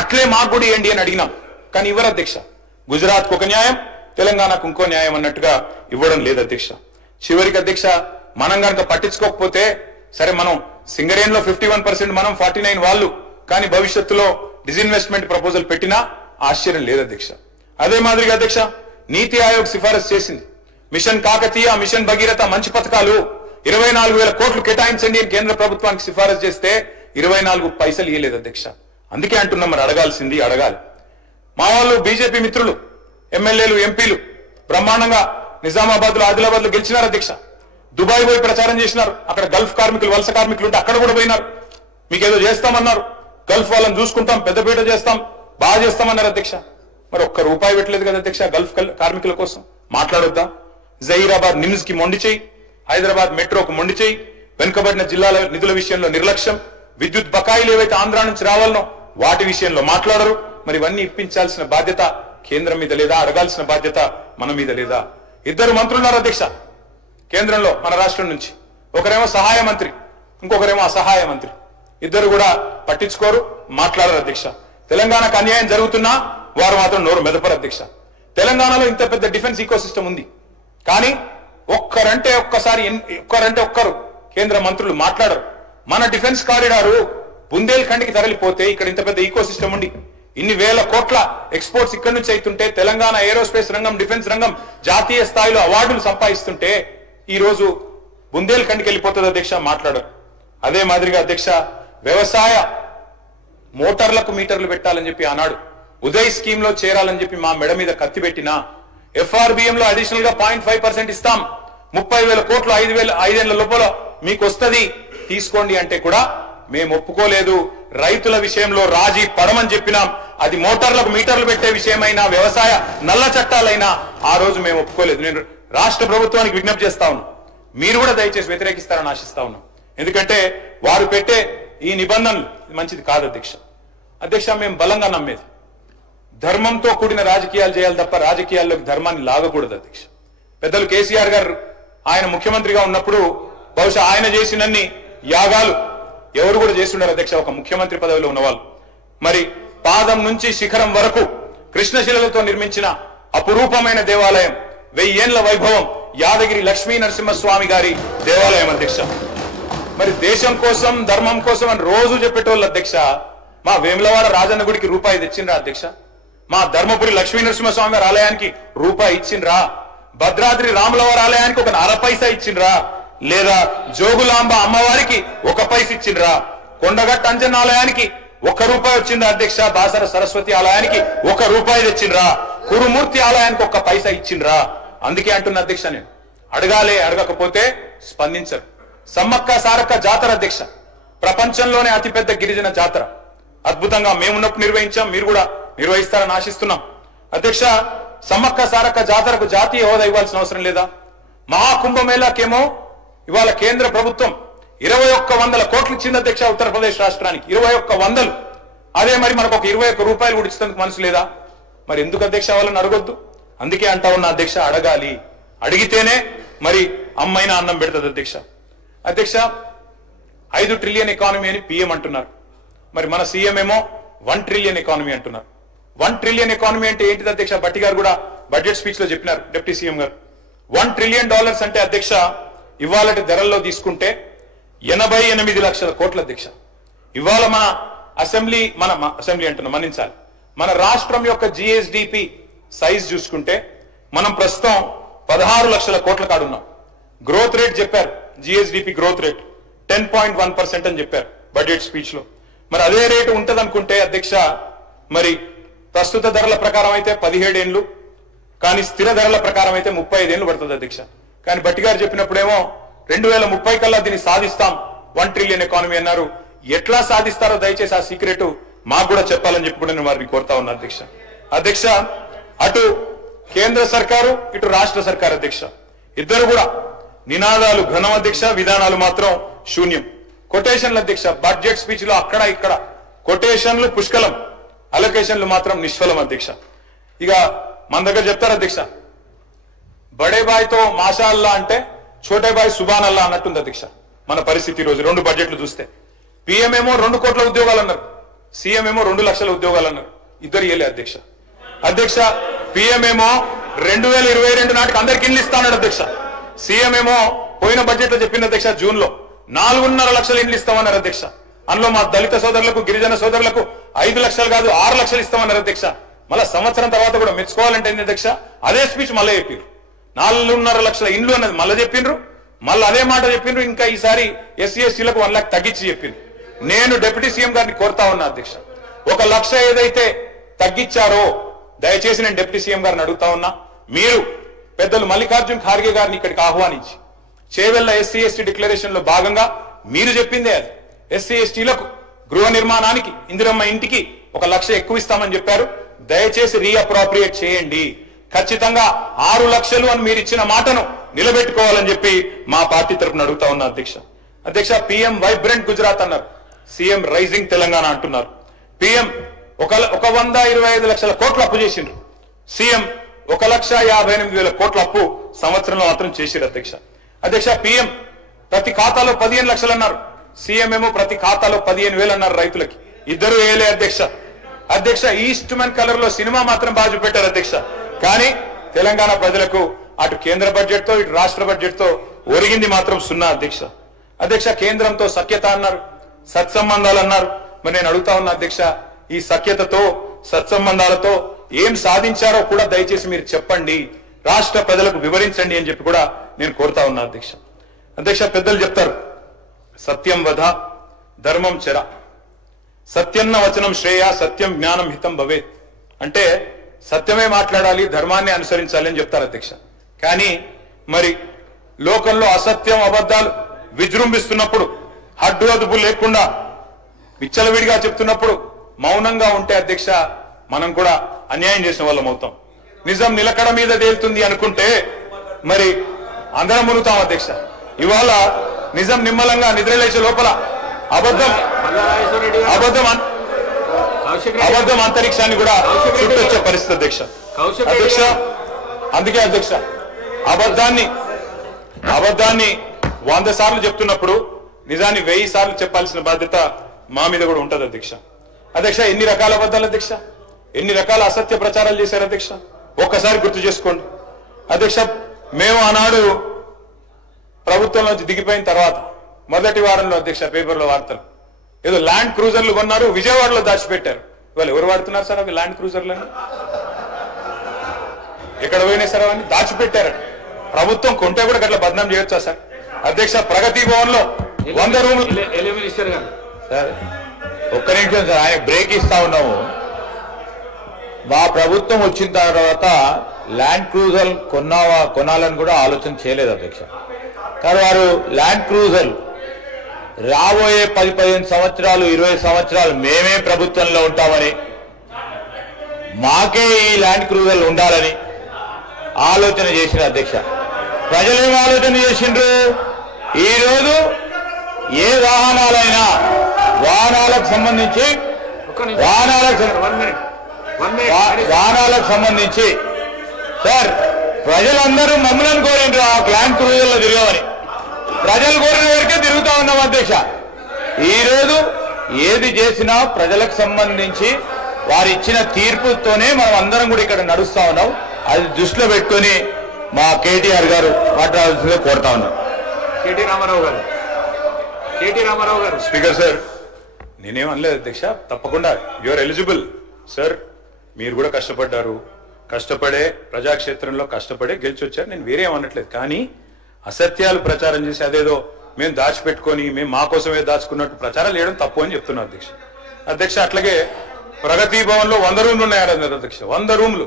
అట్లే మాకు కూడా ఇవ్వండి అని అడిగినాం, కానీ ఇవ్వరు అధ్యక్ష. గుజరాత్కు ఒక న్యాయం, తెలంగాణకు ఇంకో న్యాయం అన్నట్టుగా ఇవ్వడం లేదు అధ్యక్ష. చివరికి అధ్యక్ష మనం కనుక పట్టించుకోకపోతే సరే, మనం సింగరేణిలో 51% మనం, 49 వాళ్ళు, కానీ భవిష్యత్తులో డిజిన్వెస్ట్మెంట్ ప్రపోజల్ పెట్టినా ఆశ్చర్యం లేదు అధ్యక్ష. అదే మాదిరిగా అధ్యక్ష నీతి ఆయోగ్ సిఫారసు చేసింది, మిషన్ కాకతీయ, మిషన్ భగీరథ మంచి పథకాలు 24,000 కోట్లు కేటాయించండి అని కేంద్ర ప్రభుత్వానికి సిఫారసు చేస్తే 24 పైసలు ఇవ్వలేదు అధ్యక్ష. అందుకే అంటున్నాం, మరి అడగాల్సింది అడగాలి. మా వాళ్ళు బీజేపీ మిత్రులు, ఎమ్మెల్యేలు, ఎంపీలు బ్రహ్మాండంగా నిజామాబాద్ లో, ఆదిలాబాద్ లో గెలిచినారు అధ్యక్ష. దుబాయ్ పోయి ప్రచారం చేసినారు, అక్కడ గల్ఫ్ కార్మికులు, వలస కార్మికులు ఉంటే అక్కడ కూడా పోయినారు. మీకేదో చేస్తామన్నారు, గల్ఫ్ వాళ్ళని చూసుకుంటాం, పెద్దపీట చేస్తాం, బాగా చేస్తామన్నారు అధ్యక్ష. మరి ఒక్క రూపాయి పెట్టలేదు కదా అధ్యక్ష గల్ఫ్ కార్మికుల కోసం. మాట్లాడొద్దా? జహీరాబాద్ నిమ్స్ కి మొండి చేయి, హైదరాబాద్ మెట్రోకు మొండి చేయి, వెనుకబడిన జిల్లాల నిధుల విషయంలో నిర్లక్ష్యం, విద్యుత్ బకాయిలు ఏవైతే ఆంధ్ర నుంచి రావాలనో వాటి విషయంలో మాట్లాడరు. మరి ఇవన్నీ ఇప్పించాల్సిన బాధ్యత కేంద్రం మీద లేదా? అడగాల్సిన బాధ్యత మన మీద లేదా? ఇద్దరు మంత్రులున్నారు అధ్యక్ష కేంద్రంలో, మన రాష్ట్రం నుంచి. ఒకరేమో సహాయ మంత్రి, ఇంకొకరేమో అసహాయ మంత్రి. ఇద్దరు కూడా పట్టించుకోరు, మాట్లాడరు అధ్యక్ష. తెలంగాణకు అన్యాయం జరుగుతున్నా వారు మాత్రం నోరు మెదపరు అధ్యక్ష. తెలంగాణలో ఇంత పెద్ద డిఫెన్స్ ఈకోసిస్టమ్ ఉంది, కానీ ఒక్కరు కేంద్ర మంత్రులు మాట్లాడరు. మన డిఫెన్స్ కారిడారు బుందేల్ ఖండ్కి తరలిపోతే ఇక్కడ ఇంత పెద్ద ఈకోసిస్టమ్ ఉండి ఇన్ని వేల కోట్ల ఎక్స్పోర్ట్స్ ఇక్కడ నుంచి అవుతుంటే, తెలంగాణ ఏరోస్పేస్ రంగం, డిఫెన్స్ రంగం జాతీయ స్థాయిలో అవార్డులు సంపాదిస్తుంటే ఈ రోజు బుందేల్ ఖండ్కి వెళ్ళిపోతుంది అధ్యక్ష, మాట్లాడరు. అదే మాదిరిగా అధ్యక్ష వ్యవసాయ మోటార్లకు మీటర్లు పెట్టాలని చెప్పి ఆనాడు ఉదయ్ స్కీమ్ లో చేరాలని చెప్పి మా మెడ మీద కత్తి పెట్టినా, FRBM లో అడిషనల్ గా 0.5% ఇస్తాం, 30,000 కోట్లు 5 ఏళ్ల లోపల మీకు వస్తుంది తీసుకోండి అంటే కూడా మేము ఒప్పుకోలేదు. రైతుల విషయంలో రాజీ పడమని చెప్పినాం. అది మోటార్లకు మీటర్లు పెట్టే విషయమైనా, వ్యవసాయ నల్ల చట్టాలైనా ఆ రోజు మేము ఒప్పుకోలేదు. నేను రాష్ట్ర ప్రభుత్వానికి విజ్ఞప్తి చేస్తా ఉన్నాం, మీరు కూడా దయచేసి వ్యతిరేకిస్తారని ఆశిస్తా ఉన్నాం. ఎందుకంటే వారు పెట్టే ఈ నిబంధనలు మంచిది కాదు అధ్యక్ష. మేము బలంగా నమ్మేది ధర్మంతో కూడిన రాజకీయాలు చేయాలి తప్ప రాజకీయాల్లోకి ధర్మాన్ని లాగకూడదు అధ్యక్ష. పెద్దలు కేసీఆర్ గారు ఆయన ముఖ్యమంత్రిగా ఉన్నప్పుడు బహుశా ఆయన చేసినన్ని యాగాలు ఎవరు కూడా చేస్తుండారు అధ్యక్ష, ఒక ముఖ్యమంత్రి పదవిలో ఉన్నవాళ్ళు. మరి పాదం నుంచి శిఖరం వరకు కృష్ణశిలలతో నిర్మించిన అపురూపమైన దేవాలయం, 1000 ఏళ్ల వైభవం, యాదగిరి లక్ష్మీ నరసింహస్వామి గారి దేవాలయం అధ్యక్ష. మరి దేశం కోసం, ధర్మం కోసం అని రోజు చెప్పేటోళ్ళు అధ్యక్ష. మా వేములవాడ రాజన్న గుడికి రూపాయి తెచ్చిండ్రా అధ్యక్ష? మా ధర్మపురి లక్ష్మీ నరసింహస్వామి గారి ఆలయానికి రూపాయి ఇచ్చిండ్రా? భద్రాద్రి రాములవారి ఆలయానికి ఒక 1/2 పైసా ఇచ్చిండ్రా? లేదా జోగులాంబ అమ్మవారికి 1 పైస ఇచ్చిండ్రా? కొండగట్ట అంజన్న ఆలయానికి 1 రూపాయి వచ్చిందా అధ్యక్ష? బాసర సరస్వతి ఆలయానికి 1 రూపాయి తెచ్చిండ్రా? కురుమూర్తి ఆలయానికి 1 పైసా ఇచ్చిండ్రా? అందుకే అంటున్న అధ్యక్ష, నేను అడగాలే, అడగకపోతే స్పందించరు. సమ్మక్క సారక్క జాతర అధ్యక్ష, ప్రపంచంలోనే అతిపెద్ద గిరిజన జాతర. అద్భుతంగా మేమున్నప్పుడు నిర్వహించాం, మీరు కూడా నిర్వహిస్తారని ఆశిస్తున్నాం అధ్యక్ష. సమ్మక్క సారక్క జాతరకు జాతీయ హోదా ఇవ్వాల్సిన అవసరం లేదా? మహాకుంభమేళాకేమో ఇవాళ కేంద్ర ప్రభుత్వం 2100 కోట్లు ఇచ్చింది అధ్యక్ష ఉత్తరప్రదేశ్ రాష్ట్రానికి, 2100. అదే మరి మనకు ఒక 21 రూపాయలు కూడా ఇచ్చేందుకు మనసు లేదా? మరి ఎందుకు అధ్యక్ష వాళ్ళని అడగొద్దు? అందుకే అంటా ఉన్న అధ్యక్ష, అడగాలి. అడిగితేనే మరి అమ్మైనా అన్నం పెడుతుంది అధ్యక్ష. 5 ట్రిలియన్ ఎకానమీ అని PM అంటున్నారు, మరి మన సీఎం ఏమో 1 ట్రిలియన్ ఎకానమీ అంటున్నారు. 1 ట్రిలియన్ ఎకానమీ అంటే ఏంటిది అధ్యక్ష? భట్టి గారు కూడా బడ్జెట్ స్పీచ్ లో చెప్పినారు, డిప్యూటీ సీఎం గారు. $1 ట్రిలియన్ అంటే అధ్యక్ష ఇవాళ ధరల్లో తీసుకుంటే 88 లక్షల కోట్ల అధ్యక్ష. ఇవాళ మన అసెంబ్లీ అంటున్నా, మన్నించాలి, మన రాష్ట్రం యొక్క GSDP సైజ్ చూసుకుంటే మనం ప్రస్తుతం 16 లక్షల కోట్ల కాడున్నాం. గ్రోత్ రేట్ చెప్పారు, GSDP గ్రోత్ రేట్ 10.1% అని చెప్పారు బడ్జెట్ స్పీచ్ లో. మరి అదే రేటు ఉంటది అనుకుంటే అధ్యక్ష, మరి ప్రస్తుత ధరల ప్రకారం అయితే 17 ఏళ్లు, కానీ స్థిర ధరల ప్రకారం అయితే 35 ఏళ్లు పడుతుంది అధ్యక్ష. కానీ భట్టి గారు చెప్పినప్పుడేమో 2030 కల్లా దీన్ని సాధిస్తాం, 1 ట్రిలియన్ ఎకానమీ అన్నారు. ఎట్లా సాధిస్తారో దయచేసి ఆ సీక్రెట్ మాకు కూడా చెప్పాలని చెప్పి కూడా నేను వారిని కోరుతా ఉన్నా అధ్యక్ష. అటు కేంద్ర సర్కారు, ఇటు రాష్ట్ర సర్కారు అధ్యక్ష, ఇద్దరు కూడా నినాదాలు ఘనం అధ్యక్ష, విధానాలు మాత్రం శూన్యం. కొటేషన్లు అధ్యక్ష, బడ్జెట్ స్పీచ్ లో అక్కడ ఇక్కడ కొటేషన్లు పుష్కలం, అలొకేషన్లు మాత్రం నిష్ఫలం అధ్యక్ష. ఇక మన దగ్గర చెప్తారు అధ్యక్ష, బడే బాయ్తో మాషా అల్లా అంటే చోటే బాయ్ సుబాన్ అల్లా అన్నట్టుంది అధ్యక్ష మన పరిస్థితి. రోజు 2 బడ్జెట్లు చూస్తే PM ఏమో 2 కోట్ల ఉద్యోగాలు అన్నారు, సీఎం ఏమో 2 లక్షల ఉద్యోగాలు అన్నారు, ఇద్దరు ఇయ్యలే అధ్యక్ష. అధ్యక్ష పిఎం ఏమో 2022 నాటికి అందరికి ఇల్లు ఇస్తాడు అధ్యక్ష. సీఎం ఏమో పోయిన బడ్జెట్ లో చెప్పింది అధ్యక్ష, జూన్ లో 4.5 లక్షల ఇండ్లు ఇస్తామన్నారు అధ్యక్ష. అందులో మా దళిత సోదరులకు గిరిజన సోదరులకు 5 లక్షలు కాదు 6 లక్షలు ఇస్తామన్నారు అధ్యక్ష. మళ్ళా సంవత్సరం తర్వాత కూడా మెచ్చుకోవాలంటే అధ్యక్ష అదే స్పీచ్ మళ్ళీ చెప్పిండ్రు. 4.5 లక్షల ఇండ్లు అన్నది మళ్ళీ చెప్పిండ్రు, మళ్ళీ అదే మాట చెప్పిండ్రు. ఇంకా ఈసారి ఎస్సీ ఎస్టీలకు 1 లక్ష తగ్గించి చెప్పింది. నేను డిప్యూటీ సీఎం గారిని కోరుతా ఉన్నా అధ్యక్ష, 1 లక్ష ఏదైతే తగ్గించారో దయచేసి నేను డిప్యూటీ సీఎం గారిని అడుగుతా ఉన్నా, మీరు పెద్దలు మల్లికార్జున్ ఖార్గే గారిని ఇక్కడికి ఆహ్వానించి చేవెళ్ల ఎస్సీ ఎస్టీ డిక్లరేషన్ లో భాగంగా మీరు చెప్పిందే అది, ఎస్సీ ఎస్టీలకు గృహ నిర్మాణానికి ఇందిరమ్మ ఇంటికి 1 లక్ష ఎక్కువ ఇస్తామని చెప్పారు. దయచేసి రీఅప్రోప్రియేట్ చేయండి. ఖచ్చితంగా 6 లక్షలు అని మీరు ఇచ్చిన మాటను నిలబెట్టుకోవాలని చెప్పి మా పార్టీ తరఫున అడుగుతా ఉన్నా అధ్యక్ష. అధ్యక్ష పిఎం వైబ్రెంట్ గుజరాత్ అన్నారు, సీఎం రైజింగ్ తెలంగాణ అంటున్నారు. పిఎం 125 లక్షల కోట్ల అప్పు చేసిండ్రు, సీఎం 1,58,000 కోట్ల అప్పు సంవత్సరంలో మాత్రం చేసిరు అధ్యక్ష. అధ్యక్ష పిఎం ప్రతి ఖాతాలో 15 లక్షలు అన్నారు, సీఎం ఏమో ప్రతి ఖాతాలో 15,000 అన్నారు రైతులకి, ఇద్దరు వేయలే అధ్యక్ష. అధ్యక్ష ఈస్ట్ మన్ కలర్ లో సినిమా మాత్రం బాగా చూపెట్టారు అధ్యక్ష, కానీ తెలంగాణ ప్రజలకు అటు కేంద్ర బడ్జెట్ తో ఇటు రాష్ట్ర బడ్జెట్ తో ఒరిగింది మాత్రం 0 అధ్యక్ష. అధ్యక్ష కేంద్రంతో సఖ్యత అన్నారు, సత్సంబంధాలు అన్నారు. మరి నేను అడుగుతా ఉన్నా అధ్యక్ష, ఈ సఖ్యతతో సత్సంబంధాలతో ఏం సాధించారో కూడా దయచేసి మీరు చెప్పండి, రాష్ట్ర ప్రజలకు వివరించండి అని చెప్పి కూడా నేను కోరుతా ఉన్నా అధ్యక్ష. అధ్యక్ష పెద్దలు చెప్తారు, సత్యం వధ ధర్మం చెర, సత్యన్న వచనం శ్రేయ, సత్యం జ్ఞానం హితం భవేత్. అంటే సత్యమే మాట్లాడాలి, ధర్మాన్ని అనుసరించాలి అని చెప్తారు అధ్యక్ష. కానీ మరి లోకంలో అసత్యం అబద్ధాలు విజృంభిస్తున్నప్పుడు, హడ్డు అదుపు లేకుండా విచ్చలవిడిగా చెప్తున్నప్పుడు మౌనంగా ఉంటే అధ్యక్ష మనం కూడా అన్యాయం చేసిన వాళ్ళం అవుతాం. నిజం నిలకడ మీద తేలుతుంది అనుకుంటే మరి అందరం మునుగుతాం అధ్యక్ష. ఇవాళ నిజం నిమ్మలంగా నిద్రలేచే లోపల అబద్ధం అంతరిక్షాన్ని కూడా చుట్టొచ్చే పరిస్థితి అధ్యక్ష. అధ్యక్ష అందుకే అధ్యక్ష అబద్ధాన్ని 100 సార్లు చెప్తున్నప్పుడు నిజాన్ని 1000 సార్లు చెప్పాల్సిన బాధ్యత మా మీద కూడా ఉంటది అధ్యక్ష. అధ్యక్ష ఎన్ని రకాల అబద్ధాలు అధ్యక్ష, ఎన్ని రకాల అసత్య ప్రచారాలు చేశారు అధ్యక్ష, ఒక్కసారి గుర్తు చేసుకోండి అధ్యక్ష. మేము ఆనాడు ప్రభుత్వం నుంచి దిగిపోయిన తర్వాత మొదటి వారంలో అధ్యక్ష పేపర్లో వార్తలు, ఏదో ల్యాండ్ క్రూజర్లు కొన్నారు, విజయవాడలో దాచిపెట్టారు. ఇవాళ ఎవరు వాడుతున్నారు సార్ అవి ల్యాండ్ క్రూజర్లని? ఎక్కడ పోయినాయి సార్ అవన్నీ? దాచిపెట్టారు. ప్రభుత్వం కొంటే కూడా గట్ల బదనాం చేయొచ్చా సార్? అధ్యక్ష ప్రగతి భవన్ లో 100 రూములు. సార్ ఒక్క నిమిషం సార్, ఆయన బ్రేక్ ఇస్తా ఉన్నాము. మా ప్రభుత్వం వచ్చిన తర్వాత ల్యాండ్ క్రూజర్ కొనాలని కూడా ఆలోచన చేయలేదు అధ్యక్ష. కానీ వారు ల్యాండ్ క్రూజర్ రాబోయే 10-15 సంవత్సరాలు 20 సంవత్సరాలు మేమే ప్రభుత్వంలో ఉంటామని, మాకే ఈ ల్యాండ్ క్రూజర్లు ఉండాలని ఆలోచన చేసిన అధ్యక్ష. ప్రజలేం ఆలోచన చేసిండ్రు? ఈరోజు ఏ వాహనాలకు సంబంధించి సార్ ప్రజలందరూ మమ్మల్ని కోరిండ్రు ఆ ల్యాండ్ క్రూజర్లో తిరగమని. ప్రజలు కోరిన వరకే తిరుగుతా ఉన్నాం అధ్యక్ష. ఈరోజు ఏది చేసినా ప్రజలకు సంబంధించి వారు ఇచ్చిన తీర్పుతోనే మనం అందరం కూడా ఇక్కడ నడుస్తా ఉన్నాం. అది దృష్టిలో పెట్టుకొని మా కేటీఆర్ గారు మాట్లాడాల్సిందిగా కోరుతా ఉన్నాం. కేటీ రామారావు గారు. స్పీకర్ సార్ నేనేమనలేదు అధ్యక్ష, తప్పకుండా యూఆర్ ఎలిజిబుల్ సార్. మీరు కూడా కష్టపడే ప్రజాక్షేత్రంలో కష్టపడే గెలిచి వచ్చారు, నేను వేరే ఏమనట్లేదు. కానీ అసత్యాలు ప్రచారం చేసి అదేదో మేము దాచిపెట్టుకొని మేము మా కోసమే దాచుకున్నట్టు ప్రచారాలు చేయడం తప్పు అని చెప్తున్నాం అధ్యక్ష. అధ్యక్ష అట్లాగే ప్రగతి భవన్ లో 100 రూమ్లు ఉన్నాయన్నారు అధ్యక్ష, 100 రూమ్లు.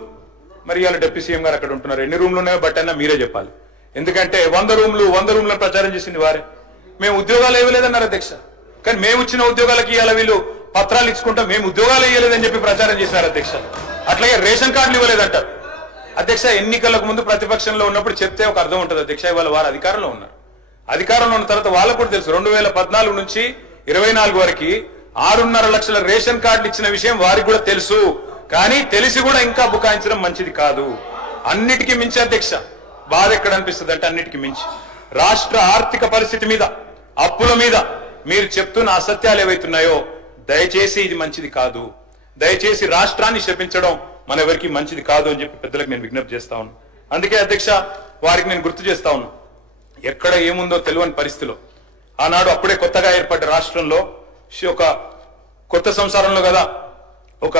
మరి ఇవాళ డిప్యూటీ సీఎం గారు అక్కడ ఉంటున్నారు, ఎన్ని రూమ్లు ఉన్నాయో బట్ అన్నా మీరే చెప్పాలి. ఎందుకంటే 100 రూమ్లను ప్రచారం చేసింది వారే. మేము ఉద్యోగాలు ఇవ్వలేదన్నారు అధ్యక్ష, కానీ మేము ఇచ్చిన ఉద్యోగాలకి ఇవాళ వీళ్ళు పత్రాలు ఇచ్చుకుంటాం, మేము ఉద్యోగాలు ఇవ్వలేదని చెప్పి ప్రచారం చేశారు అధ్యక్ష. అట్లాగే రేషన్ కార్డులు ఇవ్వలేదంటారు అధ్యక్ష. ఎన్నికలకు ముందు ప్రతిపక్షంలో ఉన్నప్పుడు చెప్తే ఒక అర్థం ఉంటుంది అధ్యక్ష. ఇవాళ వారు అధికారంలో ఉన్నారు, అధికారంలో ఉన్న తర్వాత వాళ్ళకు కూడా తెలుసు 2014 నుంచి 24 వరకు 6.5 లక్షల రేషన్ కార్డులు ఇచ్చిన విషయం వారికి కూడా తెలుసు. కానీ తెలిసి కూడా ఇంకా బుకాయించడం మంచిది కాదు. అన్నిటికీ మించి అధ్యక్ష బాధ ఎక్కడ అనిపిస్తుంది అంటే, అన్నిటికీ మించి రాష్ట్ర ఆర్థిక పరిస్థితి మీద, అప్పుల మీద మీరు చెప్తున్న అసత్యాలు ఏవైతున్నాయో దయచేసి ఇది మంచిది కాదు, దయచేసి రాష్ట్రాన్ని శపించడం మన ఎవరికి మంచిది కాదు అని చెప్పి పెద్దలకు నేను విజ్ఞప్తి చేస్తా ఉన్నాను. అందుకే అధ్యక్ష వారికి నేను గుర్తు చేస్తా ఉన్నాను, ఎక్కడ ఏముందో తెలియని పరిస్థితిలో ఆనాడు అప్పుడే కొత్తగా ఏర్పడ్డ రాష్ట్రంలో ఒక కొత్త సంసారంలో కదా ఒక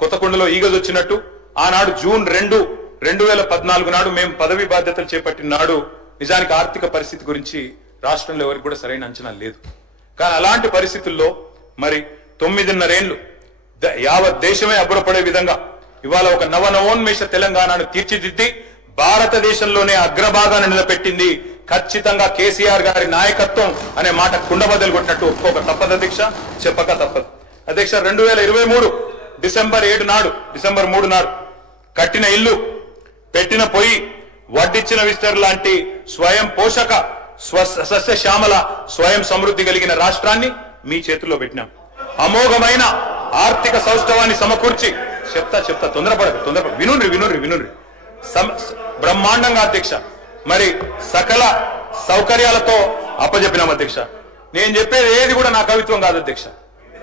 కొత్త కుండలో ఈగజ్ వచ్చినట్టు ఆనాడు జూన్ 2, 2014 నాడు మేము పదవి బాధ్యతలు చేపట్టిన నాడు నిజానికి ఆర్థిక పరిస్థితి గురించి రాష్ట్రంలో ఎవరికి కూడా సరైన అంచనా లేదు. కానీ అలాంటి పరిస్థితుల్లో మరి 9.5 ఏళ్లు యావత్ దేశమే అబ్బురపడే విధంగా ఇవాళ ఒక నవనవోన్మేష తెలంగాణను తీర్చిదిద్ది భారతదేశంలోనే అగ్రభాగాన్ని నిలబెట్టింది ఖచ్చితంగా కేసీఆర్ గారి నాయకత్వం అనే మాట కుండబద్దలు కొట్టినట్టు ఒప్పుకోక తప్పదు అధ్యక్ష, చెప్పక తప్పదు అధ్యక్ష. 2023 డిసెంబర్ 7 నాడు, డిసెంబర్ 3 నాడు కట్టిన ఇల్లు, పెట్టిన పొయ్యి, వడ్డిచ్చిన విస్తర్ లాంటి స్వయం పోషక సస్యశ్యామల స్వయం సమృద్ధి కలిగిన రాష్ట్రాన్ని మీ చేతుల్లో పెట్టినాం. అమోఘమైన ఆర్థిక సౌష్ఠవాన్ని సమకూర్చి చెప్తా తొందరపడక వినుర్రి బ్రహ్మాండంగా అధ్యక్ష మరి సకల సౌకర్యాలతో అప్పజెప్పినాం అధ్యక్ష. నేను చెప్పేది ఏది కూడా నా కవిత్వం కాదు అధ్యక్ష,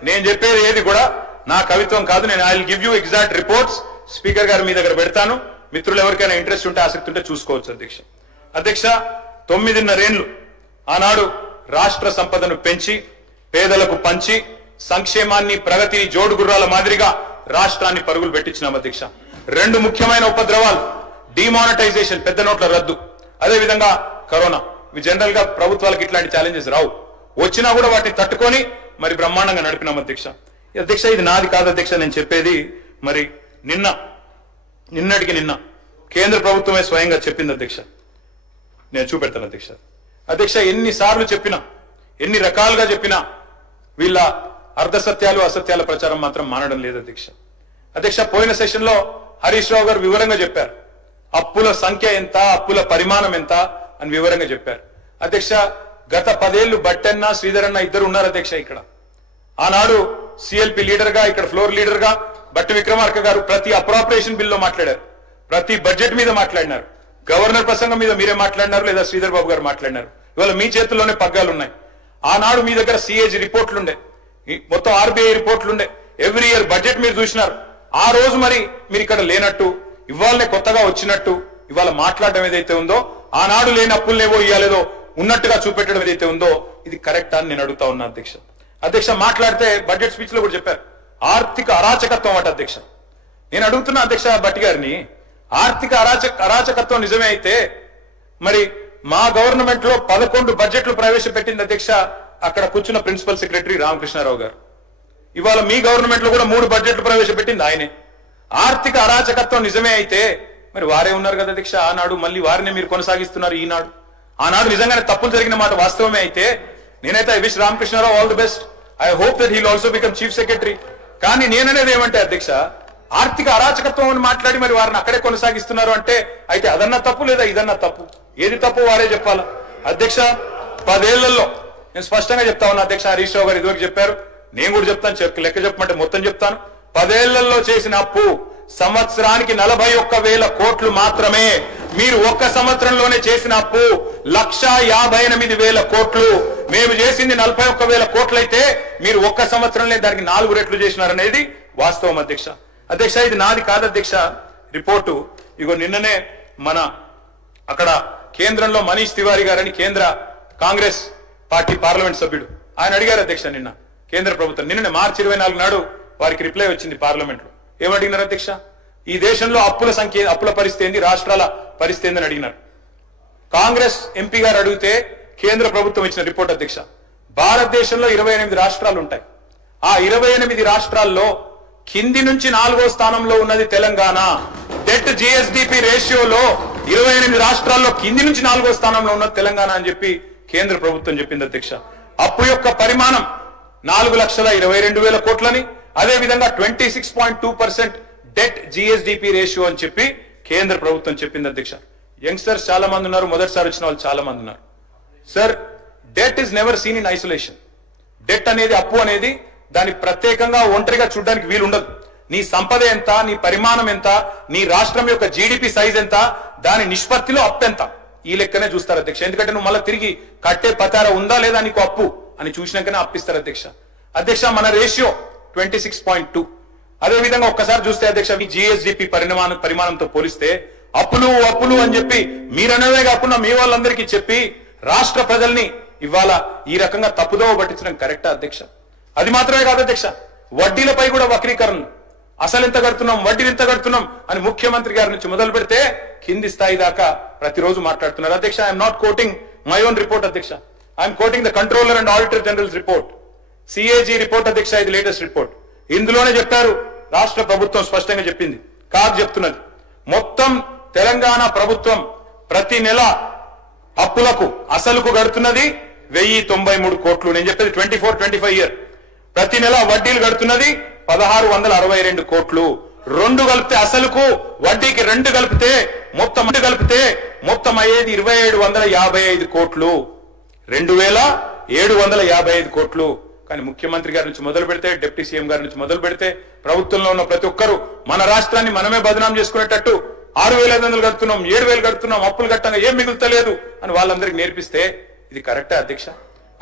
నేను చెప్పేది ఏది కూడా నా కవిత్వం కాదు. నేను I will give you exact reports speaker గారు మీ దగ్గర పెడతాను. మిత్రులు ఎవరికైనా ఇంట్రెస్ట్ ఉంటే ఆసక్తి ఉంటే చూసుకోవచ్చు అధ్యక్ష. అధ్యక్ష 9.5 ఏళ్లు ఆనాడు రాష్ట్ర సంపదను పెంచి పేదలకు పంచి సంక్షేమాన్ని ప్రగతిని జోడుగుర్రాల మాదిరిగా రాష్ట్రాన్ని పరుగులు పెట్టించినాం అధ్యక్ష. 2 ముఖ్యమైన ఉపద్రవాలు, డిమానిటైజేషన్ పెద్ద నోట్ల రద్దు, అదేవిధంగా కరోనా. ఇవి జనరల్ గా ప్రభుత్వాలకు ఇట్లాంటి ఛాలెంజెస్ రావు, వచ్చినా కూడా వాటిని తట్టుకొని మరి బ్రహ్మాండంగా నడిపినాం అధ్యక్ష. అధ్యక్ష ఇది నాది కాదు అధ్యక్ష, నేను చెప్పేది మరి నిన్నటికి నిన్న కేంద్ర ప్రభుత్వమే స్వయంగా చెప్పింది అధ్యక్ష. నేను చూపెడతాను అధ్యక్ష. అధ్యక్ష ఎన్నిసార్లు చెప్పినా, ఎన్ని రకాలుగా చెప్పినా వీళ్ళ అర్ధసత్యాలు అసత్యాల ప్రచారం మాత్రం మానడం లేదు అధ్యక్ష. అధ్యక్ష పోయిన సెషన్ లో హరీష్ రావు గారు వివరంగా చెప్పారు, అప్పుల సంఖ్య ఎంత, అప్పుల పరిమాణం ఎంత అని వివరంగా చెప్పారు అధ్యక్ష. గత 10 ఏళ్లు బట్టన్న శ్రీధర్ అన్న ఇద్దరు ఉన్నారు అధ్యక్ష ఇక్కడ. ఆనాడు సిఎల్పి లీడర్ గా, ఇక్కడ ఫ్లోర్ లీడర్ గా బట్టి విక్రమార్క గారు ప్రతి అప్రాప్రియేషన్ బిల్లో మాట్లాడారు, ప్రతి బడ్జెట్ మీద మాట్లాడినారు, గవర్నర్ ప్రసంగం మీద మీరే మాట్లాడినారు లేదా శ్రీధర్ బాబు గారు మాట్లాడినారు. ఇవాళ మీ చేతుల్లోనే పగ్గాలు ఉన్నాయి. ఆనాడు మీ దగ్గర సిఏజీ రిపోర్ట్లుండే, మొత్తం ఆర్బీఐ రిపోర్ట్లుండే, ఎవ్రీ ఇయర్ బడ్జెట్ మీరు చూసినారు. ఆ రోజు మరి మీరు ఇక్కడ లేనట్టు, ఇవాళనే కొత్తగా వచ్చినట్టు ఇవాళ మాట్లాడడం ఏదైతే ఉందో, ఆనాడు లేని అప్పులనేవో ఇవ్వాలేదో ఉన్నట్టుగా చూపెట్టడం ఏదైతే ఉందో ఇది కరెక్ట్ అని నేను అడుగుతా ఉన్నా అధ్యక్ష. అధ్యక్ష మాట్లాడితే బడ్జెట్ స్పీచ్ లో కూడా చెప్పారు ఆర్థిక అరాచకత్వం అట అధ్యక్ష. నేను అడుగుతున్నా అధ్యక్ష భట్టి గారిని, ఆర్థిక అరాచకత్వం నిజమే అయితే మరి మా గవర్నమెంట్ లో 11 బడ్జెట్లు ప్రవేశపెట్టింది అధ్యక్ష అక్కడ కూర్చున్న ప్రిన్సిపల్ సెక్రటరీ రామకృష్ణారావు గారు. ఇవాళ మీ గవర్నమెంట్ లో కూడా 3 బడ్జెట్లు ప్రవేశపెట్టింది ఆయనే. ఆర్థిక అరాచకత్వం నిజమే అయితే మరి వారే ఉన్నారు కదా అధ్యక్ష ఆనాడు, మళ్ళీ వారిని మీరు కొనసాగిస్తున్నారు ఈనాడు. ఆనాడు నిజంగానే తప్పులు జరిగిన మాట వాస్తవమే అయితే నేనైతే I wish Ramakrishnarao all the best, I hope that he will also become chief secretary. కానీ నేననేది ఏమంటే అధ్యక్ష, ఆర్థిక అరాచకత్వం అని మాట్లాడి మరి వారిని అక్కడే కొనసాగిస్తున్నారు అంటే అయితే అదన్నా తప్పు లేదా ఇదన్నా తప్పు, ఏది తప్పు వారే చెప్పాలా అధ్యక్ష. 10 ఏళ్లలో నేను స్పష్టంగా చెప్తా ఉన్నా అధ్యక్ష, హరీష్ రావు గారు ఇదివరకు చెప్పారు, నేను కూడా చెప్తాను, లెక్క చెప్పమంటే మొత్తం చెప్తాను. 10 ఏళ్లలో చేసిన అప్పు సంవత్సరానికి 41,000 కోట్లు మాత్రమే. మీరు ఒక్క సంవత్సరంలోనే చేసిన అప్పు 1,58,000 కోట్లు. మేము చేసింది 41,000 కోట్లయితే మీరు ఒక్క సంవత్సరంలో దానికి 4 రెట్లు చేసినారనేది వాస్తవం అధ్యక్ష. అధ్యక్ష ఇది నాది కాదు అధ్యక్ష రిపోర్టు. ఇగో నిన్ననే మన అక్కడ కేంద్రంలో మనీష్ తివారీ గారని కేంద్ర కాంగ్రెస్ పార్టీ పార్లమెంట్ సభ్యుడు, ఆయన అడిగారు అధ్యక్ష నిన్న కేంద్ర ప్రభుత్వం, నిన్ననే మార్చి 24 నాడు వారికి రిప్లై వచ్చింది పార్లమెంట్ లో. ఏమడిగినారు అధ్యక్ష, ఈ దేశంలో అప్పుల సంఖ్య, అప్పుల పరిస్థితి ఏంది, రాష్ట్రాల పరిస్థితి ఏందని అడిగినారు. కాంగ్రెస్ ఎంపీ గారు అడిగితే కేంద్ర ప్రభుత్వం ఇచ్చిన రిపోర్ట్ అధ్యక్ష, భారతదేశంలో 28 రాష్ట్రాలు ఉంటాయి. ఆ 28 రాష్ట్రాల్లో కింది నుంచి 4వ స్థానంలో ఉన్నది తెలంగాణ. డెట్ జిఎస్డిపి రేషియోలో 28 రాష్ట్రాల్లో కింది నుంచి 4వ స్థానంలో ఉన్నది తెలంగాణ అని చెప్పి కేంద్ర ప్రభుత్వం చెప్పింది అధ్యక్ష. అప్పు యొక్క పరిమాణం 4,22,000 కోట్లని, అదే విధంగా 26.2% డెట్ జిఎస్డిపి రేషియో అని చెప్పి కేంద్ర ప్రభుత్వం చెప్పింది అధ్యక్ష. యంగ్స్టర్స్ చాలా మంది ఉన్నారు, మొదటిసారి వచ్చిన వాళ్ళు చాలా మంది ఉన్నారు. Sir debt is never seen in isolation. Debt అనేది, అప్పు అనేది దాన్ని ప్రత్యేకంగా ఒంటరిగా చూడడానికి వీలు ఉండదు. నీ సంపద ఎంత, నీ పరిమాణం ఎంత, నీ రాష్ట్రం యొక్క జీడిపి సైజ్ ఎంత, దాని నిష్పత్తిలో అప్పు ఎంత, ఈ లెక్కనే చూస్తారు అధ్యక్ష. ఎందుకంటే నువ్వు మళ్ళీ తిరిగి కట్టే పతార ఉందా లేదా నీకు అప్పు అని చూసినాకనే అప్పిస్తారు అధ్యక్ష. అధ్యక్ష మన రేషియో 26.2. అదే విధంగా ఒక్కసారి చూస్తే అధ్యక్ష మీ జిఎస్డిపి పరిమాణంతో పోలిస్తే అప్పులు అని చెప్పి మీరనవే కాకుండా మీ వాళ్ళందరికీ చెప్పి రాష్ట్ర ప్రజల్ని ఇవాళ ఈ రకంగా తప్పుదోవ పట్టించడం కరెక్టా అధ్యక్ష? అది మాత్రమే కాదు అధ్యక్ష, వడ్డీలపై కూడా వక్రీకరణ, అసలు ఎంత కడుతున్నాం, వడ్డీలు ఎంత కడుతున్నాం అని ముఖ్యమంత్రి గారి నుంచి మొదలు పెడితే కింది స్థాయి దాకా ప్రతిరోజు మాట్లాడుతున్నారు అధ్యక్ష. I'm not quoting my own report అధ్యక్ష, I'm quoting the controller and auditor generals report, CAG report అధ్యక్ష. ఇది లేటెస్ట్ రిపోర్ట్. ఇందులోనే చెప్పారు, రాష్ట్ర ప్రభుత్వం స్పష్టంగా చెప్పింది, కాదు చెప్తున్నది, మొత్తం తెలంగాణ ప్రభుత్వం ప్రతి నెల అప్పులకు అసలుకు గడుతున్నది 1093 కోట్లు. నేను చెప్పేది 24-25 ఇయర్. ప్రతి నెల వడ్డీలు గడుతున్నది 1662 కోట్లు. రెండు కలిపితే అసలుకు వడ్డీకి రెండు కలిపితే మొత్తం అయ్యేది 2755 కోట్లు. 2755 కోట్లు. కానీ ముఖ్యమంత్రి గారి నుంచి మొదలు పెడితే, డిప్యూటీ సీఎం గారి నుంచి మొదలు పెడితే, ప్రభుత్వంలో ఉన్న ప్రతి ఒక్కరూ మన రాష్ట్రాన్ని మనమే బదనాం చేసుకునేటట్టు 6500 కడుతున్నాం, 7000 కడుతున్నాం, అప్పులు కట్టంగా ఏం మిగులుతలేదు అని వాళ్ళందరికీ నేర్పిస్తే ఇది కరెక్టే అధ్యక్ష?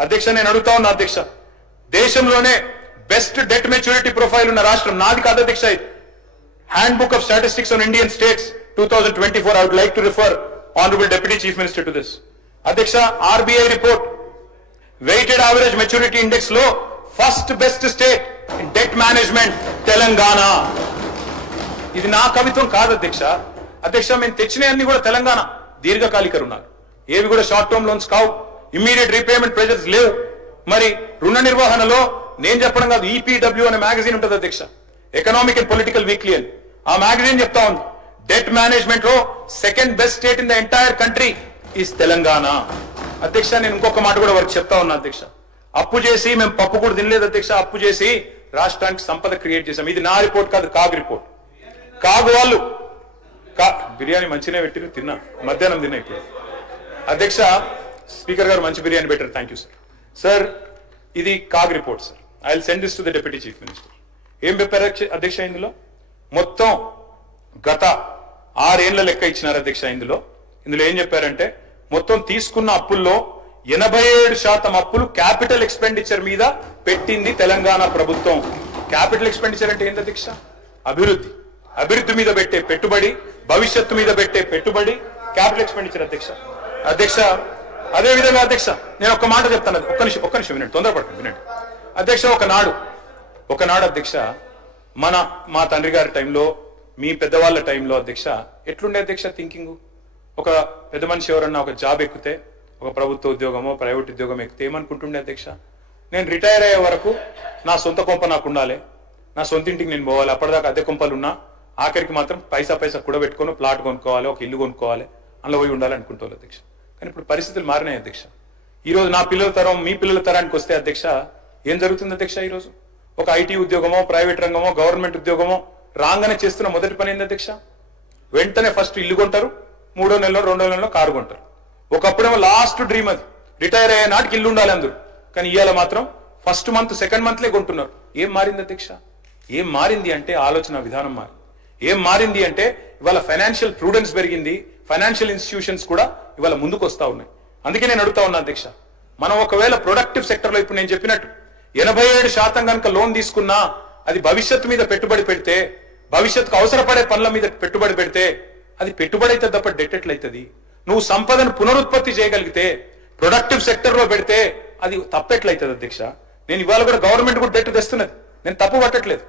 అధ్యక్ష నేను అడుగుతా ఉన్నా అధ్యక్ష, దేశంలోనే బెస్ట్ డెట్ మెచ్యూరిటీ ప్రొఫైల్ ఉన్న రాష్ట్రం నాది కాదు అధ్యక్ష. ఇది hand book of statistics on Indian states 2024. I would like to refer Honorable Deputy Chief Minister to this. అధ్యక్ష, RBI report weighted average maturity index లో first best state in debt management Telangana. ఇది నా కవిత్వం కాదు అధ్యక్ష. అధ్యక్ష మేము తెచ్చినవన్నీ కూడా తెలంగాణ దీర్ఘకాలిక రుణాలు, ఏవి కూడా షార్ట్ టర్మ్ లోన్స్ కావు, ఇమ్మీడియట్ రీపేమెంట్ ప్రెజర్స్ లేవు. మరి రుణ నిర్వహణలో నేను చెప్పడం కాదు, ఈపీడబ్ల్యూ అనే మ్యాగజైన్ ఉంటుంది అధ్యక్ష, ఎకనామిక్ అండ్ పొలిటికల్ వీక్లీ అని. ఆ మ్యాగజైన్ చెప్తా ఉంది, డెట్ మేనేజ్మెంట్ లో second best state in the entire country is Telangana. అధ్యక్ష నేను ఇంకొక మాట కూడా వారికి చెప్తా ఉన్నా అధ్యక్ష, అప్పు చేసి మేము పప్పు కూడా తినలేదు అధ్యక్ష, అప్పు చేసి రాష్ట్రానికి సంపద క్రియేట్ చేశాం. ఇది నా రిపోర్ట్ కాదు, కాగ్ రిపోర్ట్. కాగు వాళ్ళు బిర్యానీ మంచిగా పెట్టిరు, తిన్నా, మధ్యాహ్నం తిన్నా. ఇప్పుడు అధ్యక్ష స్పీకర్ గారు మంచి బిర్యానీ పెట్టారు, థ్యాంక్ యూ సార్. సార్ ఇది CAG report sir, I will send this to the deputy chief minister. ఏం చెప్పారు అధ్యక్ష ఇందులో? మొత్తం గత 6 ఏళ్ల లెక్క ఇచ్చినారు అధ్యక్ష. ఇందులో ఏం చెప్పారంటే, మొత్తం తీసుకున్న అప్పుల్లో 87% అప్పులు క్యాపిటల్ ఎక్స్పెండిచర్ మీద పెట్టింది తెలంగాణ ప్రభుత్వం. క్యాపిటల్ ఎక్స్పెండిచర్ అంటే ఏంటి అధ్యక్ష? అభివృద్ధి మీద పెట్టే పెట్టుబడి, భవిష్యత్తు మీద పెట్టే పెట్టుబడి క్యాపిటల్ ఎక్స్పెండిచర్ అధ్యక్ష. అధ్యక్ష అదే విధంగా అధ్యక్ష నేను ఒక మాట చెప్తాను, ఒక్క నిమిషం వినండి, తొందరపడకండి వినండి అధ్యక్ష. ఒకనాడు అధ్యక్ష మా తండ్రి గారి టైంలో, మీ పెద్దవాళ్ళ టైంలో అధ్యక్ష ఎట్లుండే అధ్యక్ష థింకింగ్? ఒక పెద్ద మనిషి ఎవరన్నా ఒక జాబ్ ఎక్కితే, ఒక ప్రభుత్వ ఉద్యోగమో ప్రైవేట్ ఉద్యోగం ఎక్కితే ఏమనుకుంటుండే అధ్యక్ష? నేను రిటైర్ అయ్యే వరకు నా సొంత కొంప నాకు ఉండాలి, నా సొంత ఇంటికి నేను పోవాలి, అప్పటిదాకా అద్దె కొంపలున్నా ఆఖరికి మాత్రం పైసా కూడబెట్టుకొని ప్లాట్ కొనుక్కోవాలి, ఒక ఇల్లు కొనుక్కోవాలి, అందులో పోయి ఉండాలి అనుకుంటారు అధ్యక్ష. కానీ ఇప్పుడు పరిస్థితులు మారినాయి అధ్యక్ష. ఈరోజు నా పిల్లల తరం, మీ పిల్లల తరానికి వస్తే అధ్యక్ష ఏం జరుగుతుంది అధ్యక్ష? ఈరోజు ఒక ఐటీ ఉద్యోగమో, ప్రైవేట్ రంగమో, గవర్నమెంట్ ఉద్యోగమో రాగానే చేస్తున్న మొదటి పని ఏంది అధ్యక్ష? వెంటనే ఫస్ట్ ఇల్లు కొంటారు, 3వ నెలలో 2వ నెలలో కారు కొంటారు. ఒకప్పుడేమో లాస్ట్ డ్రీమ్ అది, రిటైర్ అయ్యే నాటికి ఇల్లు ఉండాలి అందరూ. కానీ ఇవాళ మాత్రం ఫస్ట్ మంత్, సెకండ్ మంత్లే కొంటున్నారు. ఏం మారింది అధ్యక్ష? ఏం మారింది అంటే ఆలోచన విధానం మారింది. ఏం మారింది అంటే ఇవాళ ఫైనాన్షియల్ ప్రూడెన్స్ పెరిగింది, ఫైనాన్షియల్ ఇన్స్టిట్యూషన్స్ కూడా ఇవాళ ముందుకు వస్తా ఉన్నాయి. అందుకే నేను అడుగుతా ఉన్నా అధ్యక్ష, మనం ఒకవేళ ప్రొడక్టివ్ సెక్టర్ లో ఇప్పుడు నేను చెప్పినట్టు 87% కనుక లోన్ తీసుకున్నా, అది భవిష్యత్తు మీద పెట్టుబడి పెడితే, భవిష్యత్తుకు అవసరపడే పనుల మీద పెట్టుబడి పెడితే అది పెట్టుబడి అయితే తప్ప డెట్ ఎట్లయితుంది? నువ్వు సంపదను పునరుత్పత్తి చేయగలిగితే, ప్రొడక్టివ్ సెక్టర్ లో పెడితే అది తప్పెట్లయితుంది అధ్యక్ష? నేను ఇవాళ కూడా గవర్నమెంట్ కూడా డెట్ తెస్తున్నది, నేను తప్పు పట్టట్లేదు.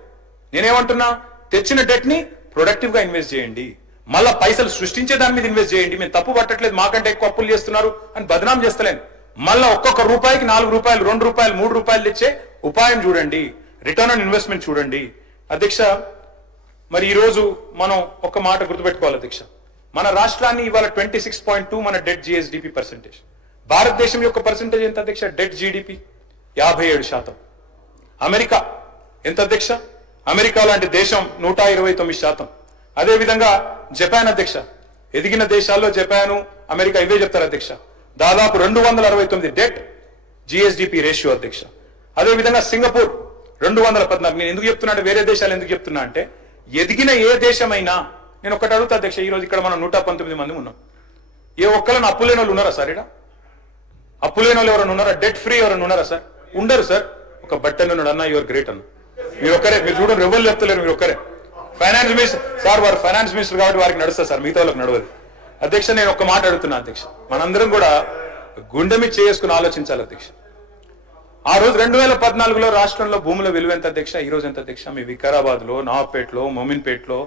నేనేమంటున్నా, తెచ్చిన డెట్ ని ప్రొడక్టివ్ గా ఇన్వెస్ట్ చేయండి, మళ్ళా పైసలు సృష్టించే దాని మీద ఇన్వెస్ట్ చేయండి. మేము తప్పు పట్టట్లేదు, మాకంటే ఎక్కువ అప్పులు చేస్తున్నారు అని బదనాం చేస్తలేను. మళ్ళా ఒక్కొక్క రూపాయికి 4 రూపాయలు, 2 రూపాయలు, 3 రూపాయలు తెచ్చే ఉపాయం చూడండి, రిటర్న్ ఆన్ ఇన్వెస్ట్మెంట్ చూడండి అధ్యక్ష. మరి ఈ రోజు మనం ఒక మాట గుర్తుపెట్టుకోవాలి అధ్యక్ష, మన రాష్ట్రాన్ని ఇవాళ 26.2 మన డెట్ జిఎస్డిపి పర్సెంటేజ్. భారతదేశం యొక్క పర్సెంటేజ్ ఎంత అధ్యక్ష? Debt GDP 57%. అమెరికా ఎంత అధ్యక్ష? అమెరికా లాంటి దేశం 129%. అదే విధంగా జపాన్ అధ్యక్ష, ఎదిగిన దేశాల్లో జపాను, అమెరికా ఇవే చెప్తారు అధ్యక్ష. దాదాపు 269 డెట్ జిఎస్డిపి రేషియో అధ్యక్ష. అదే విధంగా సింగపూర్ 214. నేను ఎందుకు చెప్తున్నా అంటే, వేరే దేశాలు ఎందుకు చెప్తున్నా అంటే, ఎదిగిన ఏ దేశమైనా, నేను ఒకటి అడుగుతా అధ్యక్ష, ఈ రోజు ఇక్కడ మనం 119 మంది ఉన్నాం. ఏ ఒక్కళ్ళని అప్పులేని వాళ్ళు ఉన్నారా సార్? ఇక్కడ అప్పులేని వాళ్ళు ఎవరైనా ఉన్నారా? డెట్ ఫ్రీ ఎవరైనా ఉన్నారా సార్? ఉండరు సార్. ఒక బట్టన్ ఉన్నాడు అన్న యువర్ గ్రేట్ అన్న. మీరు ఒక్కరే, మీరు చూడండి ఎవరు చెప్తలేరు, మీరు ఒక్కరే. ఫైనాన్స్ మినిస్టర్ సార్, వారు ఫైనాన్స్ మినిస్టర్ కాబట్టి వారికి నడుస్తారు సార్, మిగతా వాళ్ళకి నడవదు. అధ్యక్ష నేను ఒక్క మాట అడుగుతున్నా అధ్యక్ష, మనందరం కూడా గుండె మీద చేసుకుని ఆలోచించాలి అధ్యక్ష. ఆ రోజు 2014లో రాష్ట్రంలో భూముల విలువ ఎంత అధ్యక్ష, ఈ రోజు ఎంత అధ్యక్ష? మీ వికారాబాద్ లో, నవాబ్పేటలో, మొమిన్పేటలో,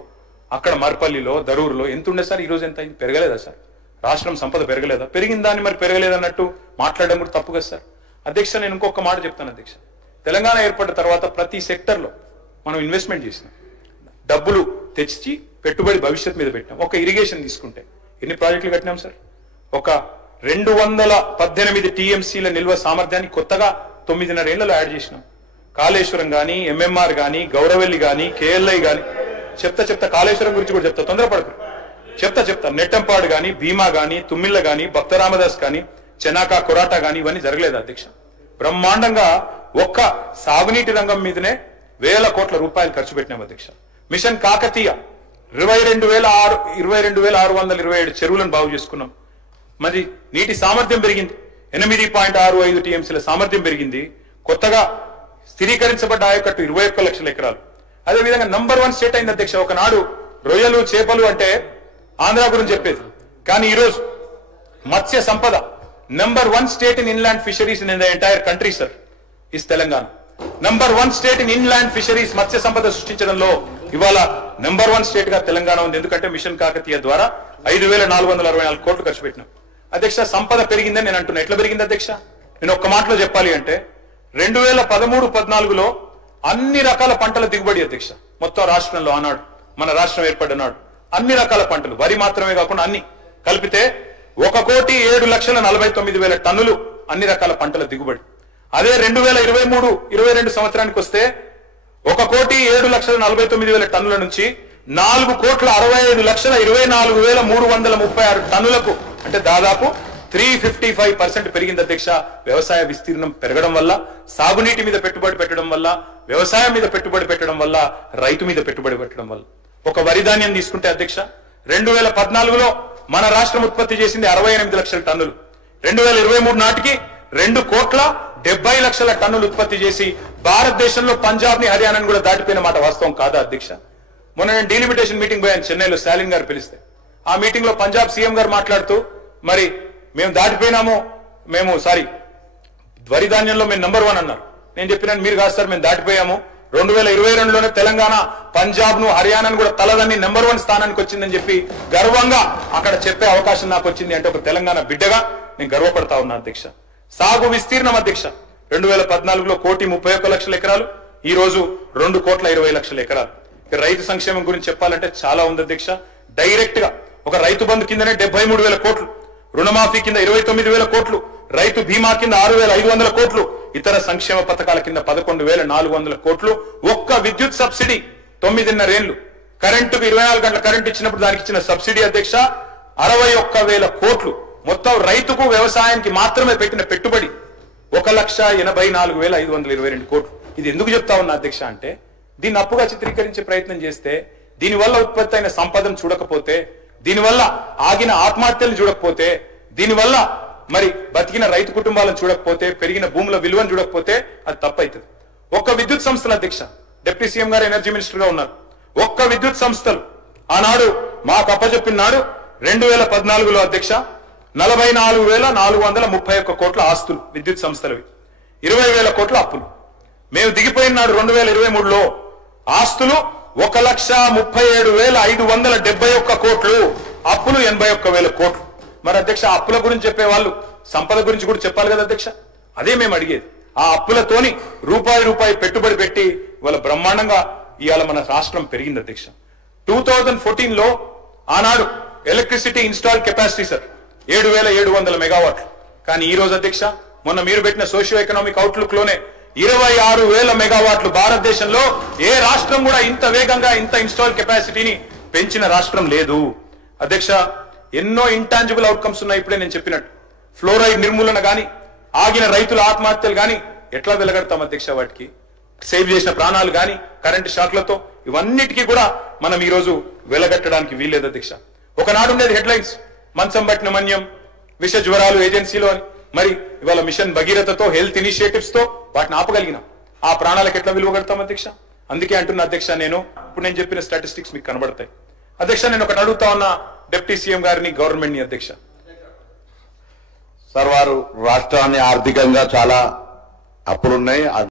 అక్కడ మర్పల్లిలో, దరూరులో ఎంత ఉండే సార్? ఈ రోజు ఎంత అయింది? పెరగలేదా సార్? రాష్ట్రం సంపద పెరగలేదా? పెరిగిన దాన్ని మరి పెరగలేదన్నట్టు మాట్లాడడం కూడా తప్పు కదా సార్. అధ్యక్ష నేను ఇంకొక మాట చెప్తాను అధ్యక్ష, తెలంగాణ ఏర్పడిన తర్వాత ప్రతి సెక్టర్లో మనం ఇన్వెస్ట్మెంట్ చేసినాం, డబ్బులు తెచ్చి పెట్టుబడి భవిష్యత్ మీద పెట్టినాం. ఒక ఇరిగేషన్ తీసుకుంటే ఎన్ని ప్రాజెక్టులు కట్టినాం సార్? ఒక 218 టీఎంసీల నిల్వ సామర్థ్యాన్ని కొత్తగా 9.5 ఏళ్లలో యాడ్ చేసినాం. కాళేశ్వరం కానీ, ఎంఎంఆర్ కానీ, గౌరవెల్లి కానీ, కేఎల్ఐ కానీ, చెప్తా కాళేశ్వరం గురించి కూడా చెప్తా, తొందరపడకు, చెప్తా నెట్టంపాడు కానీ, భీమా కానీ, తుమ్మిళ్ళ కానీ, భక్తరామదాస్ కానీ, చెనాకా కొరాటా కానీ ఇవన్నీ జరగలేదు అధ్యక్ష. బ్రహ్మాండంగా ఒక్క సాగునీటి రంగం మీదనే 1000 కోట్ల రూపాయలు ఖర్చు పెట్టినాం అధ్యక్ష. మిషన్ కాకతీయ 22,627 చెరువులను బాగు చేసుకున్నాం. మరి నీటి సామర్థ్యం పెరిగింది, 8.65 టీఎంసీల సామర్థ్యం పెరిగింది. కొత్తగా స్థిరీకరించబడ్డ ఆయకట్టు 21 లక్షల ఎకరాలు. అదేవిధంగా నంబర్ 1 స్టేట్ అయింది అధ్యక్ష. ఒకనాడు రొయ్యలు చేపలు అంటే ఆంధ్ర గురించి చెప్పేది, కానీ ఈరోజు Matsya Sampada number 1 state in inland fisheries in the entire country sir is Telangana. Number 1 state in inland fisheries, Matsya Sampada సృష్టించడంలో ఇవాళ నంబర్ 1 స్టేట్ గా తెలంగాణ ఉంది. ఎందుకంటే మిషన్ కాకతీయ ద్వారా 5,464 కోట్లు ఖర్చు పెట్టినాం అధ్యక్ష. సంపద పెరిగిందని నేను అంటున్నా. ఎట్లా పెరిగింది అధ్యక్ష? నేను ఒక్క మాటలో చెప్పాలి అంటే 2013-14లో అన్ని రకాల పంటల దిగుబడి అధ్యక్ష మొత్తం రాష్ట్రంలో, ఆనాడు మన రాష్ట్రం ఏర్పడినాడు అన్ని రకాల పంటలు, వరి మాత్రమే కాకుండా అన్ని కలిపితే 1,07,49,000 టన్నులు అన్ని రకాల పంటల దిగుబడి. అదే 2023-22 సంవత్సరానికి వస్తే 1,07,49,000 టన్నుల నుంచి 4,65,24,336 టన్నులకు, అంటే దాదాపు 355% పెరిగింది అధ్యక్ష. వ్యవసాయ విస్తీర్ణం పెరగడం వల్ల, సాగునీటి మీద పెట్టుబడి పెట్టడం వల్ల, వ్యవసాయం మీద పెట్టుబడి పెట్టడం వల్ల, రైతు మీద పెట్టుబడి పెట్టడం వల్ల. ఒక వరి ధాన్యం తీసుకుంటే అధ్యక్ష 2014లో మన రాష్ట్రం ఉత్పత్తి చేసింది 68 లక్షల టన్నులు. 2023 నాటికి 2,70,00,000 టన్నులు ఉత్పత్తి చేసి భారతదేశంలో పంజాబ్ ని, హర్యానాని కూడా దాటిపోయిన మాట వాస్తవం కాదా అధ్యక్ష? మొన్న నేను డీలిమిటేషన్ మీటింగ్ పోయాను చెన్నైలో, స్టాలిన్ గారు పిలిస్తే. ఆ మీటింగ్ లో పంజాబ్ సీఎం గారు మాట్లాడుతూ మరి మేము దాటిపోయినాము, వరి ధాన్యంలో మేము నంబర్ 1 అన్నారు. నేను చెప్పినాను మీరు కాదు సార్, మేము దాటిపోయాము. 2022లోనే తెలంగాణ పంజాబ్ ను, హర్యానాను కూడా తలదన్ని నంబర్ 1 స్థానానికి వచ్చిందని చెప్పి గర్వంగా అక్కడ చెప్పే అవకాశం నాకు వచ్చింది. అంటే ఒక తెలంగాణ బిడ్డగా నేను గర్వపడతా ఉన్నా అధ్యక్ష. సాగు విస్తీర్ణం అధ్యక్ష 2014లో 1,31,00,000 ఎకరాలు, ఈ రోజు 2,20,00,000 ఎకరాలు. రైతు సంక్షేమం గురించి చెప్పాలంటే చాలా ఉంది అధ్యక్ష. డైరెక్ట్ గా ఒక రైతు బంధు కిందనే 73,000 కోట్లు, రుణమాఫీ కింద 29,000 కోట్లు, రైతు బీమా కింద 6,500 కోట్లు, ఇతర సంక్షేమ పథకాల కింద 11,400 కోట్లు. ఒక్క విద్యుత్ సబ్సిడీ 9.5 ఏళ్లు, కరెంటుకు 24 గంటల కరెంట్ ఇచ్చినప్పుడు దానికి ఇచ్చిన సబ్సిడీ అధ్యక్ష 61,000 కోట్లు. మొత్తం రైతుకు, వ్యవసాయానికి మాత్రమే పెట్టిన పెట్టుబడి 1,84,522 కోట్లు. ఇది ఎందుకు చెప్తా ఉన్నా అధ్యక్ష అంటే, దీన్ని అప్పుగా చిత్రీకరించే ప్రయత్నం చేస్తే, దీనివల్ల ఉత్పత్తి అయిన సంపదను చూడకపోతే, దీనివల్ల ఆగిన ఆత్మహత్యలను చూడకపోతే, దీనివల్ల మరి బతికిన రైతు కుటుంబాలను చూడకపోతే, పెరిగిన భూముల విలువను చూడకపోతే అది తప్పైతుంది. ఒక్క విద్యుత్ సంస్థల అధ్యక్ష, డిప్యూటీ సీఎం గారు ఎనర్జీ మినిస్టర్ గా ఉన్నారు, ఒక్క విద్యుత్ సంస్థలు ఆనాడు మాకు అప్పచెప్పిన నాడు 2014లో అధ్యక్ష 44,431 కోట్ల ఆస్తులు విద్యుత్ సంస్థలవి, 20,000 కోట్ల అప్పులు. మేము దిగిపోయిన నాడు 2023లో ఆస్తులు 1,37,571 కోట్లు, అప్పులు 81,000 కోట్లు. మరి అధ్యక్ష అప్పుల గురించి చెప్పే వాళ్ళు సంపద గురించి కూడా చెప్పాలి కదా అధ్యక్ష. అదే మేము అడిగేది. ఆ అప్పులతోని రూపాయి పెట్టుబడి పెట్టి వాళ్ళ బ్రహ్మాండంగా ఇవాళ మన రాష్ట్రం పెరిగింది అధ్యక్ష. 2014లో ఆనాడు ఎలక్ట్రిసిటీ ఇన్స్టాల్ కెపాసిటీ సార్ 7,700 మెగావాట్లు. కానీ ఈ రోజు అధ్యక్ష మొన్న మీరు పెట్టిన సోషియో ఎకనామిక్ అవుట్లుక్ లోనే 26,000 మెగావాట్లు. భారతదేశంలో ఏ రాష్ట్రం కూడా ఇంత వేగంగా ఇంత ఇన్స్టాల్ కెపాసిటీని పెంచిన రాష్ట్రం లేదు అధ్యక్ష. ఎన్నో ఇంటాంజిబుల్ అవుట్కమ్స్ ఉన్నాయి. ఇప్పుడే నేను చెప్పినట్టు ఫ్లోరైడ్ నిర్మూలన గాని, ఆగిన రైతుల ఆత్మహత్యలు గాని ఎట్లా వెలగడతాం అధ్యక్ష? వాటికి సేవ్ చేసిన ప్రాణాలు గాని, కరెంటు షాక్లతో ఇవన్నిటికీ కూడా మనం ఈ రోజు వెలగట్టడానికి వీల్లేదు అధ్యక్ష. ఒకనాడు ఉండేది హెడ్లైన్స్, మంచం పట్టిన మన్యం, విష జ్వరాలు ఏజెన్సీలో అని. మరి ఇవాళ మిషన్ భగీరథతో, హెల్త్ ఇనిషియేటివ్స్ తో వాటిని ఆపగలిగినాం. ఆ ప్రాణాలకు ఎట్లా విలువ కడతాం అధ్యక్ష? అందుకే అంటున్నా అధ్యక్ష, ఇప్పుడు నేను చెప్పిన స్టాటిస్టిక్స్ మీకు కనబడతాయి అధ్యక్ష. నేను ఒకటి అడుగుతా ఉన్నా డిప్యూటీ సీఎం గారిని, గవర్నమెంట్ ని అధ్యక్ష. సార్, వారు రాష్ట్రాన్ని ఆర్థికంగా చాలా అప్పులున్నాయి.